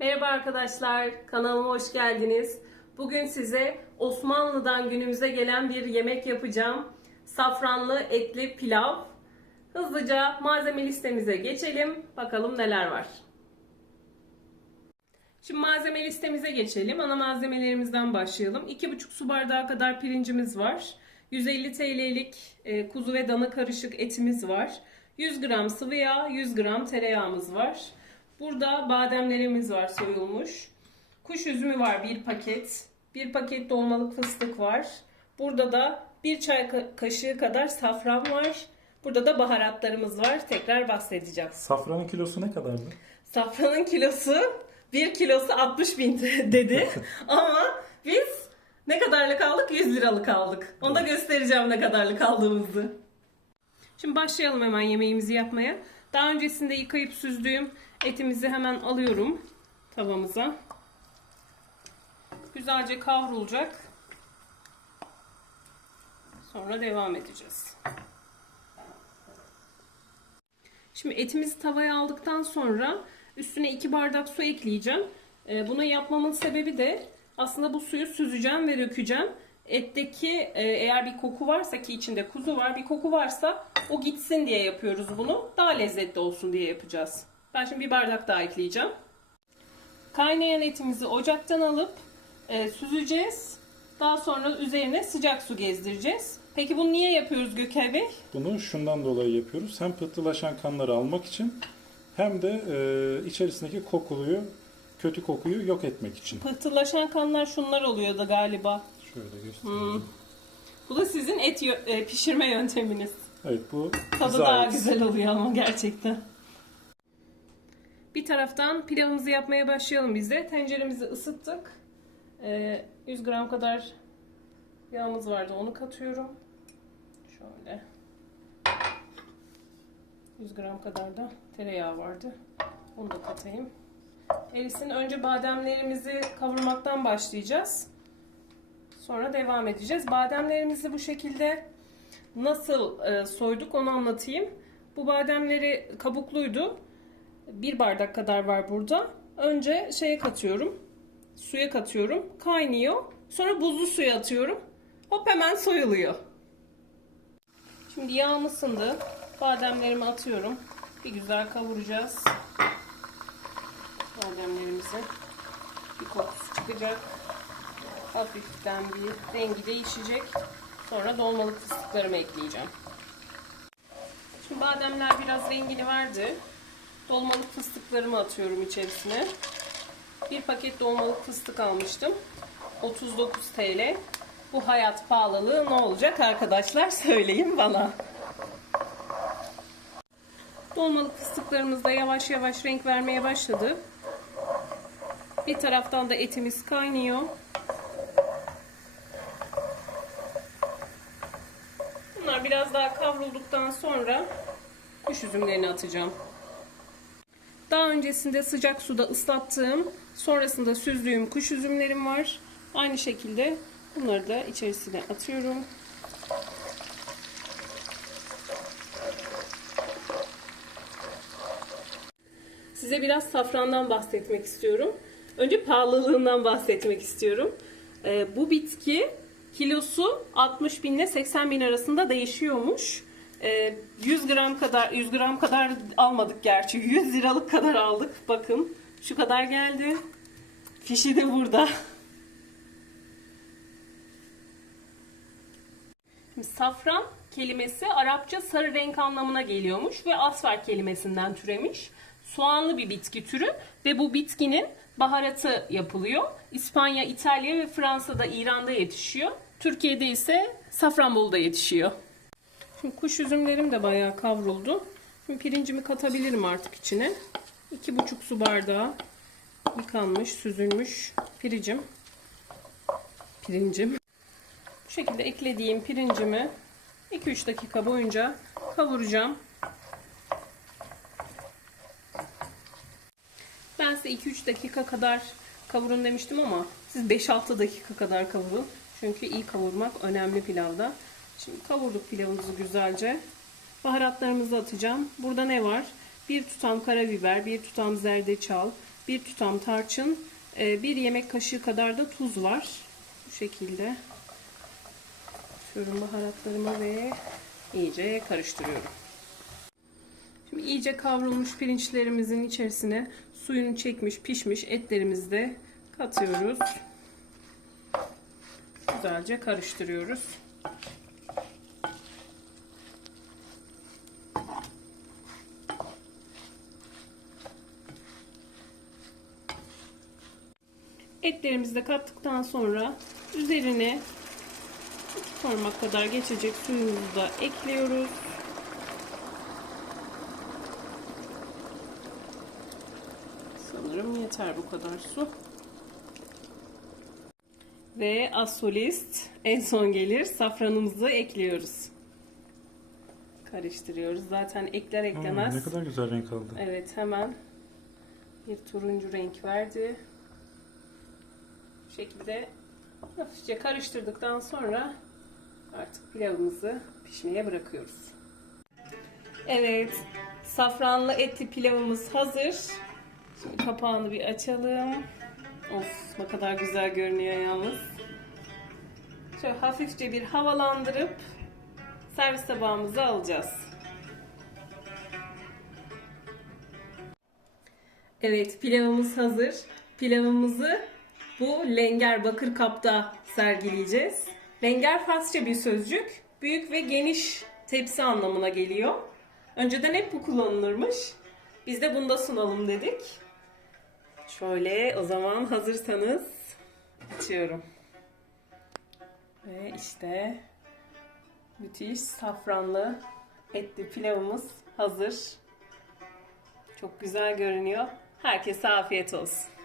Merhaba arkadaşlar, kanalıma hoş geldiniz. Bugün size Osmanlı'dan günümüze gelen bir yemek yapacağım. Safranlı etli pilav. Hızlıca malzeme listemize geçelim. Bakalım neler var. Şimdi malzeme listemize geçelim. Ana malzemelerimizden başlayalım. 2,5 su bardağı kadar pirincimiz var. 150 TL'lik e, kuzu ve dana karışık etimiz var. 100 gram sıvı yağ, 100 gram tereyağımız var. Burada bademlerimiz var soyulmuş. Kuş üzümü var bir paket. Bir paket dolmalık fıstık var. Burada da bir çay ka- kaşığı kadar safran var. Burada da baharatlarımız var. Tekrar bahsedeceğim. Safranın kilosu ne kadardı? Safranın kilosu 1 kilosu 60 bin dedi. Ama biz ne kadarlık aldık? 100 liralık aldık. Onu da göstereceğim ne kadarlık aldığımızı. Şimdi başlayalım hemen yemeğimizi yapmaya. Daha öncesinde yıkayıp süzdüğüm etimizi hemen alıyorum tavamıza. Güzelce kavrulacak. Sonra devam edeceğiz. Şimdi etimizi tavaya aldıktan sonra üstüne 2 bardak su ekleyeceğim. Ee, Bunu yapmamın sebebi de aslında bu suyu süzeceğim ve dökeceğim. Etteki e, eğer bir koku varsa ki içinde kuzu var bir koku varsa o gitsin diye yapıyoruz bunu. Daha lezzetli olsun diye yapacağız. Ben şimdi bir bardak daha ekleyeceğim. Kaynayan etimizi ocaktan alıp e, süzeceğiz. Daha sonra üzerine sıcak su gezdireceğiz. Peki bunu niye yapıyoruz Gökay Bey? Bunu şundan dolayı yapıyoruz. Hem pıhtılaşan kanları almak için hem de e, içerisindeki kokuluyu, kötü kokuyu yok etmek için. Pıhtılaşan kanlar şunlar oluyordu galiba. Şöyle göstereyim. Bu da sizin et e, pişirme yönteminiz. Evet bu Tadı daha ait. güzel oluyor ama gerçekten. Bir taraftan pilavımızı yapmaya başlayalım biz de. Tenceremizi ısıttık. Ee, 100 gram kadar yağımız vardı. Onu katıyorum. Şöyle. 100 gram kadar da tereyağı vardı. Onu da katayım. Erisin. Önce bademlerimizi kavurmaktan başlayacağız. Sonra devam edeceğiz. Bademlerimizi bu şekilde nasıl e, soyduk onu anlatayım. Bu bademleri kabukluydu. Bir bardak kadar var burada. Önce şeye katıyorum. Suya katıyorum. Kaynıyor. Sonra buzlu suya atıyorum. Hop hemen soyuluyor. Şimdi yağım ısındı. Bademlerimi atıyorum. Bir güzel kavuracağız. Bademlerimizi. Bir kokusu çıkacak. Hafiften bir rengi değişecek. Sonra dolmalık fıstıklarımı ekleyeceğim. Şimdi bademler biraz rengini verdi. Dolmalık fıstıklarımı atıyorum içerisine. Bir paket dolmalık fıstık almıştım. 39 TL. Bu hayat pahalılığı ne olacak arkadaşlar söyleyin bana. Dolmalık fıstıklarımız da yavaş yavaş renk vermeye başladı. Bir taraftan da etimiz kaynıyor. Bunlar biraz daha kavrulduktan sonra kuş üzümlerini atacağım. Daha öncesinde sıcak suda ıslattığım, sonrasında süzdüğüm kuş üzümlerim var. Aynı şekilde bunları da içerisine atıyorum. Size biraz safrandan bahsetmek istiyorum. Önce pahalılığından bahsetmek istiyorum. Ee, bu bitki kilosu 60 bin ile 80 bin arasında değişiyormuş. Ee, 100 gram kadar 100 gram kadar almadık gerçi 100 liralık kadar aldık. Bakın şu kadar geldi. Fişi de burada. Şimdi safran kelimesi Arapça sarı renk anlamına geliyormuş ve asfar kelimesinden türemiş. Soğanlı bir bitki türü ve bu bitkinin baharatı yapılıyor. İspanya, İtalya ve Fransa'da, İran'da yetişiyor. Türkiye'de ise Safranbolu'da yetişiyor. Şimdi kuş üzümlerim de bayağı kavruldu. Şimdi pirincimi katabilirim artık içine. 2,5 su bardağı yıkanmış, süzülmüş pirincim. Pirincim. Bu şekilde eklediğim pirincimi 2-3 dakika boyunca kavuracağım. Ben size 2-3 dakika kadar kavurun demiştim ama siz 5-6 dakika kadar kavurun. Çünkü iyi kavurmak önemli pilavda. Şimdi kavurduk pilavımızı güzelce. Baharatlarımızı atacağım. Burada ne var? Bir tutam karabiber, bir tutam zerdeçal, bir tutam tarçın, e, bir yemek kaşığı kadar da tuz var. Bu şekilde. Atıyorum baharatlarımı ve iyice karıştırıyorum. Şimdi iyice kavrulmuş pirinçlerimizin içerisine suyunu çekmiş, pişmiş etlerimizi de katıyoruz. Güzelce karıştırıyoruz. Etlerimizi de kattıktan sonra üzerine parmak kadar geçecek suyumuzu da ekliyoruz. Sanırım yeter bu kadar su. Ve az solist en son gelir. Safranımızı ekliyoruz. Karıştırıyoruz. Zaten ekler Aa, eklemez. ne kadar güzel renk aldı. Evet hemen bir turuncu renk verdi. Şekilde hafifçe karıştırdıktan sonra artık pilavımızı pişmeye bırakıyoruz. Evet safranlı etli pilavımız hazır. Şimdi kapağını bir açalım. Of ne kadar güzel görünüyor yalnız. Şöyle hafifçe bir havalandırıp servis tabağımıza alacağız. Evet pilavımız hazır. Pilavımızı bu lenger bakır kapta sergileyeceğiz. Lenger Farsça bir sözcük. Büyük ve geniş tepsi anlamına geliyor. Önceden hep bu kullanılırmış. Biz de bunda sunalım dedik. Şöyle o zaman hazırsanız açıyorum. Ve işte müthiş safranlı etli pilavımız hazır. Çok güzel görünüyor. Herkese afiyet olsun.